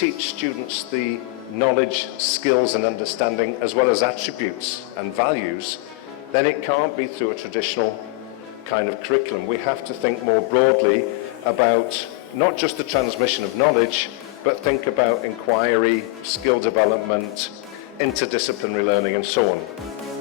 teach students the knowledge, skills and understanding as well as attributes and values, then it can't be through a traditional kind of curriculum. We have to think more broadly about not just the transmission of knowledge, but think about inquiry, skill development, interdisciplinary learning and so on.